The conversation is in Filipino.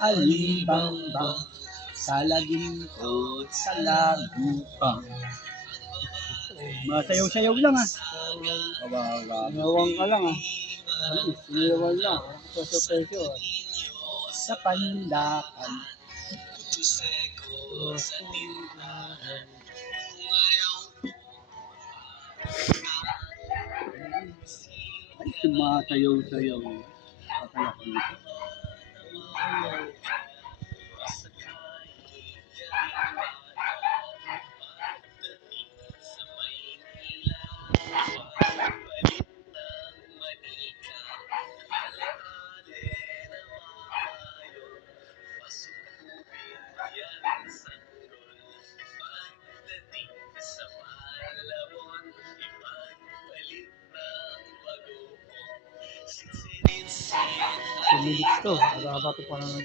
alibang-bang sa lagimot sa lagupang. Masayaw-sayaw lang ah. Sinayawan ka lang ah. Sinayawan lang. Peso-peso ah. Sa pandakan. Ay, sumasayaw-sayaw. Patalak dito. Sumilis to. Aga-aga to pa naman.